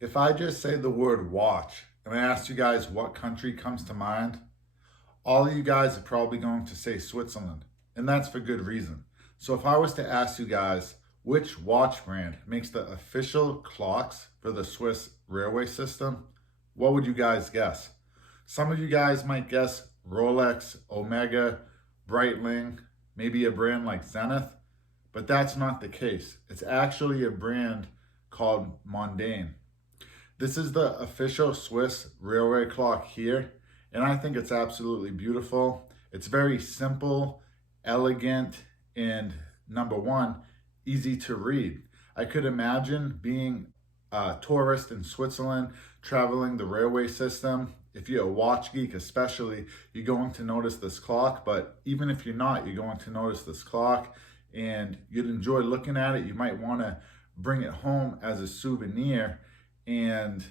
If I just say the word watch and I ask you guys what country comes to mind, all of you guys are probably going to say Switzerland, and that's for good reason. So if I was to ask you guys which watch brand makes the official clocks for the Swiss railway system, what would you guys guess? Some of you guys might guess Rolex, Omega, Breitling, maybe a brand like Zenith, but that's not the case. It's actually a brand called Mondaine. This is the official Swiss railway clock here, and I think it's absolutely beautiful. It's very simple, elegant, and number one, easy to read. I could imagine being a tourist in Switzerland, traveling the railway system. If you're a watch geek, especially, you're going to notice this clock, but even if you're not, you're going to notice this clock and you'd enjoy looking at it. You might want to bring it home as a souvenir, and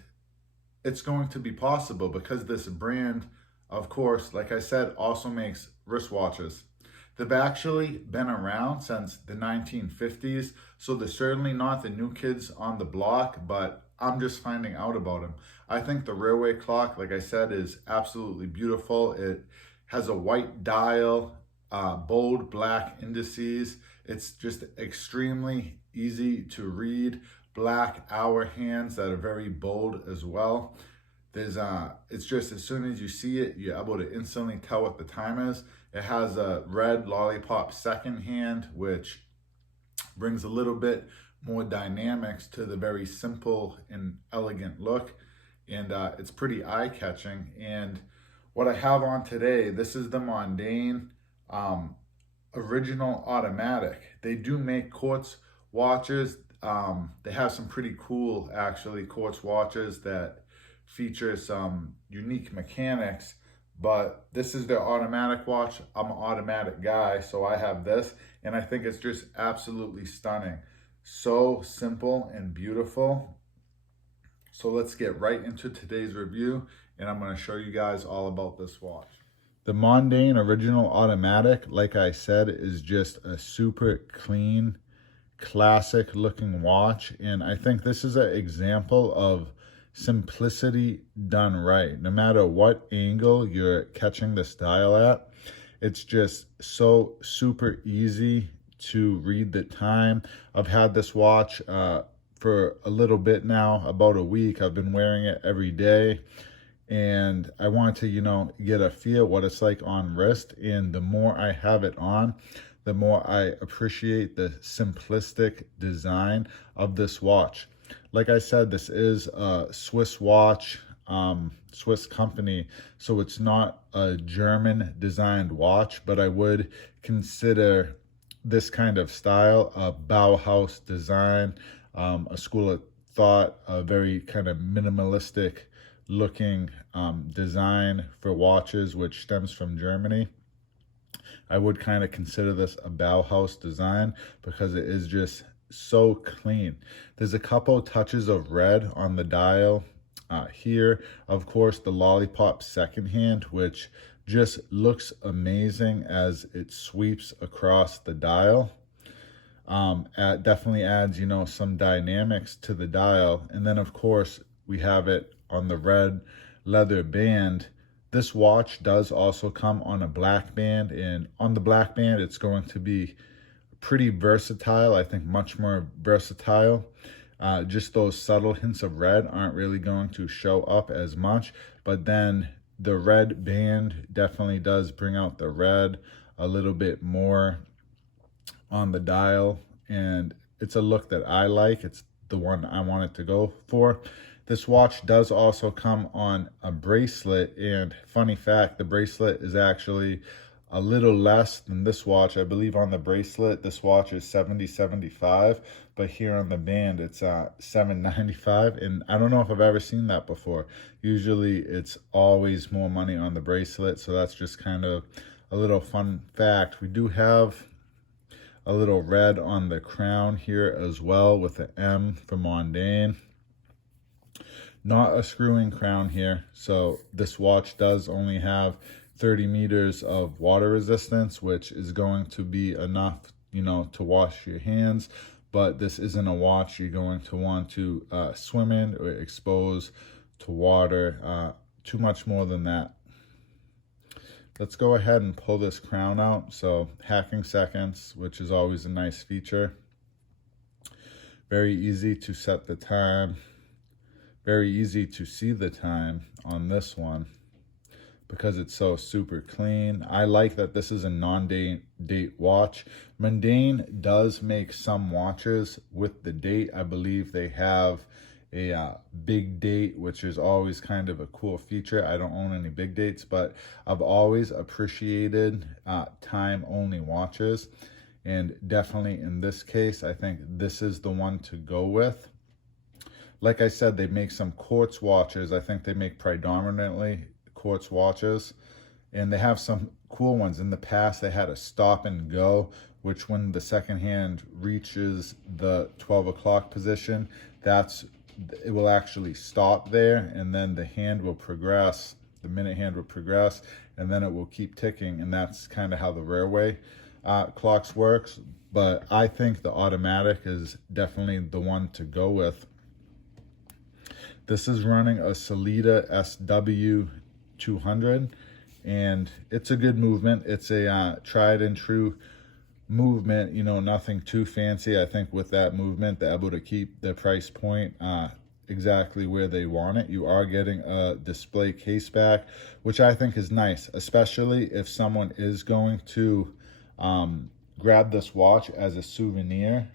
it's going to be possible because this brand, of course, like I said, also makes wristwatches. They've actually been around since the 1950s, so they're certainly not the new kids on the block, but I'm just finding out about them. I think the railway clock, like I said, is absolutely beautiful. It has a white dial, bold black indices. It's just extremely easy to read. Black hour hands that are very bold as well. It's just as soon as you see it, you're able to instantly tell what the time is. It has a red lollipop second hand, which brings a little bit more dynamics to the very simple and elegant look. And it's pretty eye-catching. And what I have on today, this is the Mondaine Original Automatic. They do make quartz watches. They have some pretty cool, actually, quartz watches that feature some unique mechanics, but this is their automatic watch. I'm an automatic guy, so I have this, and I think it's just absolutely stunning. So simple and beautiful. So let's get right into today's review, and I'm going to show you guys all about this watch. The Mondaine Original Automatic, like I said, is just a super clean, classic looking watch, and I think this is an example of simplicity done right. No matter what angle you're catching this dial at, it's just so super easy to read the time. I've had this watch for a little bit now, about a week. I've been wearing it every day, and I want to, get a feel what it's like on wrist. And the more I have it on, the more I appreciate the simplistic design of this watch. Like I said, this is a Swiss watch, Swiss company, so it's not a German designed watch, but I would consider this kind of style a Bauhaus design, a school of thought, a very kind of minimalistic looking design for watches, which stems from Germany. I would kind of consider this a Bauhaus design because it is just so clean. There's a couple touches of red on the dial here. Of course, the lollipop second hand, which just looks amazing as it sweeps across the dial. It definitely adds, some dynamics to the dial. And then, of course, we have it on the red leather band. This watch does also come on a black band, and on the black band, it's going to be pretty versatile. I think much more versatile. Just those subtle hints of red aren't really going to show up as much, but then the red band definitely does bring out the red a little bit more on the dial, and it's a look that I like. It's the one I wanted to go for. This watch does also come on a bracelet, and funny fact, the bracelet is actually a little less than this watch. I believe on the bracelet, this watch is $70.75, but here on the band, it's $7.95, and I don't know if I've ever seen that before. Usually, it's always more money on the bracelet, so that's just kind of a little fun fact. We do have a little red on the crown here as well with the M for Mondaine. Not a screw-in crown here, so this watch does only have 30 meters of water resistance, which is going to be enough, to wash your hands. but this isn't a watch you're going to want to swim in or expose to water too much more than that. Let's go ahead and pull this crown out. So hacking seconds, which is always a nice feature. Very easy to set the time. Very easy to see the time on this one because it's so super clean. I like that this is a non-date watch. Mondaine does make some watches with the date. I believe they have a big date, which is always kind of a cool feature. I don't own any big dates, but I've always appreciated time only watches, and definitely in this case I think this is the one to go with. Like I said, they make some quartz watches. I think they make predominantly quartz watches, and they have some cool ones. In the past they had a stop and go, which when the second hand reaches the 12 o'clock position, it will actually stop there, and then the hand will progress, the minute hand will progress, and then it will keep ticking, and that's kind of how the railway clocks works. But I think the automatic is definitely the one to go with. This is running a Sellita SW200, and it's a good movement. It's a tried and true movement, you know, nothing too fancy. I think with that movement, they're able to keep the price point exactly where they want it. You are getting a display case back, which I think is nice, especially if someone is going to grab this watch as a souvenir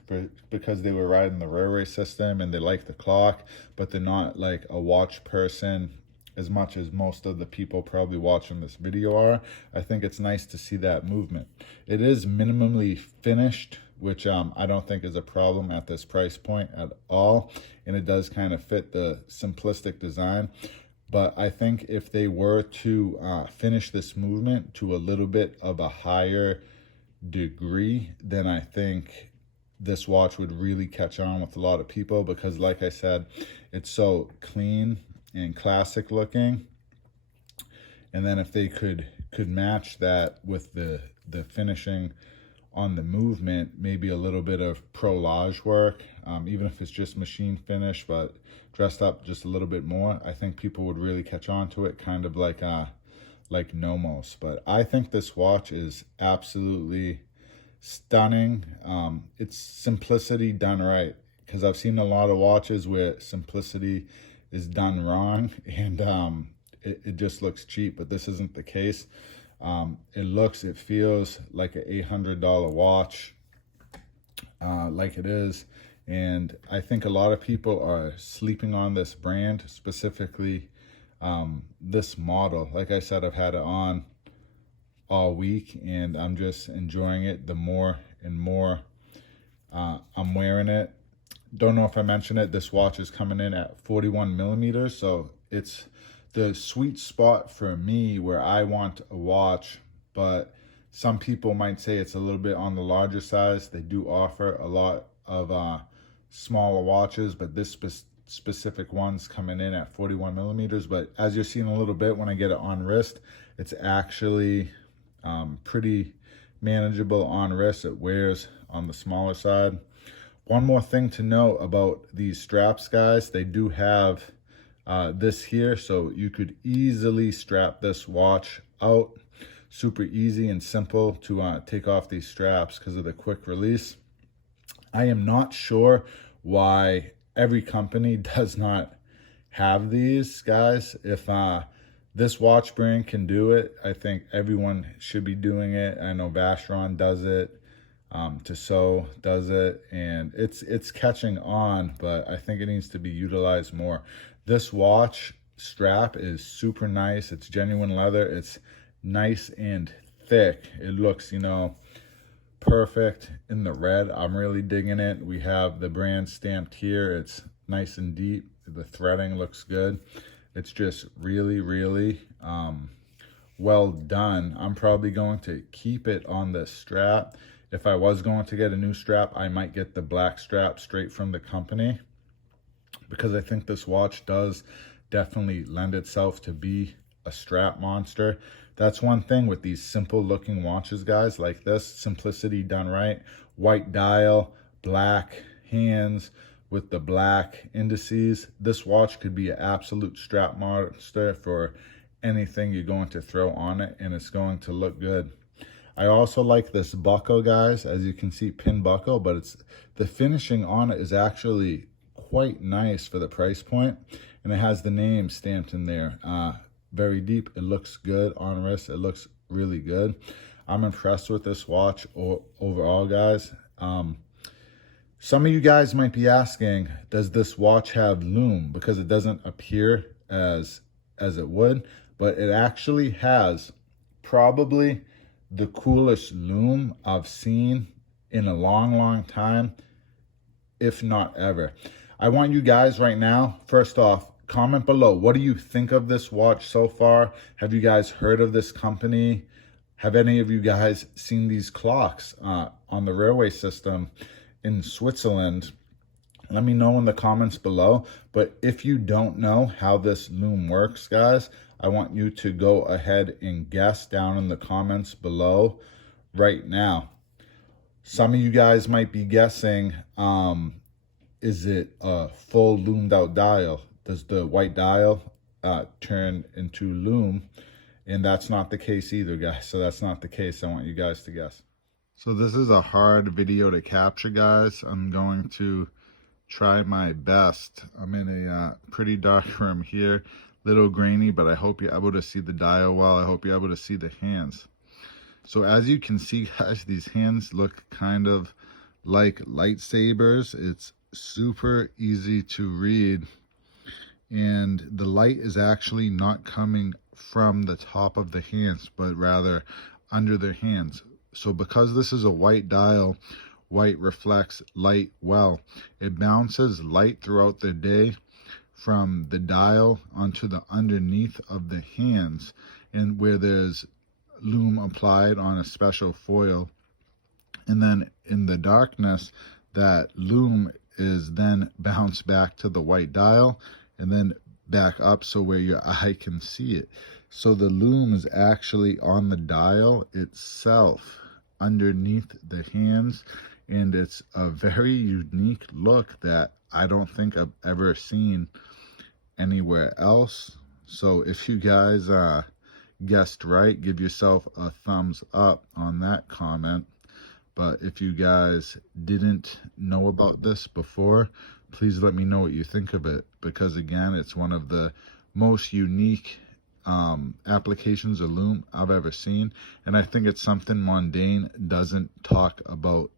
because they were riding the railway system and they like the clock, but they're not like a watch person as much as most of the people probably watching this video are. I think it's nice to see that movement. It is minimally finished, which I don't think is a problem at this price point at all, and it does kind of fit the simplistic design. But I think if they were to finish this movement to a little bit of a higher degree, then I think this watch would really catch on with a lot of people, because like I said, it's so clean and classic looking. And then if they could match that with the finishing on the movement, maybe a little bit of prolage work, even if it's just machine finish but dressed up just a little bit more, I think people would really catch on to it, kind of like Nomos. But I think this watch is absolutely stunning. It's simplicity done right, because I've seen a lot of watches where simplicity is done wrong, and it just looks cheap, but this isn't the case. It feels like an $800 watch, like it is. And I think a lot of people are sleeping on this brand, specifically this model. Like I said, I've had it on all week and I'm just enjoying it the more and more I'm wearing it. Don't know if I mentioned it, this watch is coming in at 41 millimeters, so it's the sweet spot for me where I want a watch, but some people might say it's a little bit on the larger size. They do offer a lot of smaller watches, but this specific one's coming in at 41 millimeters. But as you're seeing a little bit when I get it on wrist, it's actually pretty manageable on wrist. It wears on the smaller side. One more thing to know about these straps, guys, they do have this here, so you could easily strap this watch out. Super easy and simple to take off these straps because of the quick release. I am not sure why every company does not have these, guys. If this watch brand can do it, I think everyone should be doing it. I know Vacheron does it. Tissot does it, and it's catching on, but I think it needs to be utilized more. This watch strap is super nice. It's genuine leather. It's nice and thick. It looks, you know, perfect in the red. I'm really digging it. We have the brand stamped here. It's nice and deep. The threading looks good. It's just really, really well done. I'm probably going to keep it on the strap. If I was going to get a new strap, I might get the black strap straight from the company, because I think this watch does definitely lend itself to be a strap monster. That's one thing with these simple looking watches, guys, like this, simplicity done right. White dial, black hands with the black indices, this watch could be an absolute strap monster for anything you're going to throw on it, and it's going to look good. I also like this buckle, guys. As you can see, pin buckle, but it's the finishing on it is actually quite nice for the price point, and it has the name stamped in there. Very deep. It looks good on wrist. It looks really good. I'm impressed with this watch overall, guys. Some of you guys might be asking, does this watch have lume? Because it doesn't appear as it would, but it actually has probably the coolest lume I've seen in a long time, if not ever. I want you guys right now, first off, comment below. What do you think of this watch so far? Have you guys heard of this company? Have any of you guys seen these clocks on the railway system in Switzerland? Let me know in the comments below. But if you don't know how this lume works, guys, I want you to go ahead and guess down in the comments below right now. Some of you guys might be guessing, is it a full loomed out dial? Does the white dial turn into lume? And that's not the case either, guys. So that's not the case. I want you guys to guess. So this is a hard video to capture, guys. I'm going to try my best. I'm in a pretty dark room here, little grainy, but I hope you're able to see the dial well. I hope you're able to see the hands. So as you can see, guys, these hands look kind of like lightsabers. It's super easy to read, and the light is actually not coming from the top of the hands, but rather under their hands. So because this is a white dial, white reflects light well. It bounces light throughout the day from the dial onto the underneath of the hands, and where there's lume applied on a special foil. And then in the darkness, that lume is then bounced back to the white dial and then back up so where your eye can see it. So the lume is actually on the dial itself underneath the hands, and it's a very unique look that I don't think I've ever seen anywhere else. So if you guys guessed right, give yourself a thumbs up on that comment. But if you guys didn't know about this before, please let me know what you think of it, because again, it's one of the most unique applications of lume I've ever seen, and I think it's something Mondaine doesn't talk about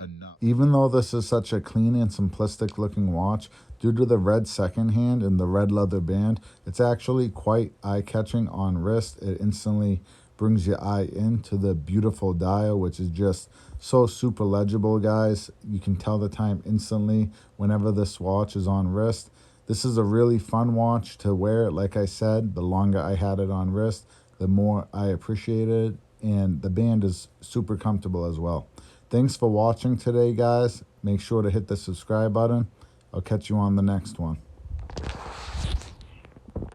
enough. Even though this is such a clean and simplistic looking watch, due to the red second hand and the red leather band, it's actually quite eye-catching on wrist. It instantly brings your eye into the beautiful dial, which is just so super legible, guys. You can tell the time instantly whenever this watch is on wrist. This is a really fun watch to wear. Like I said, the longer I had it on wrist, the more I appreciated it, and the band is super comfortable as well. Thanks for watching today, guys. Make sure to hit the subscribe button. I'll catch you on the next one.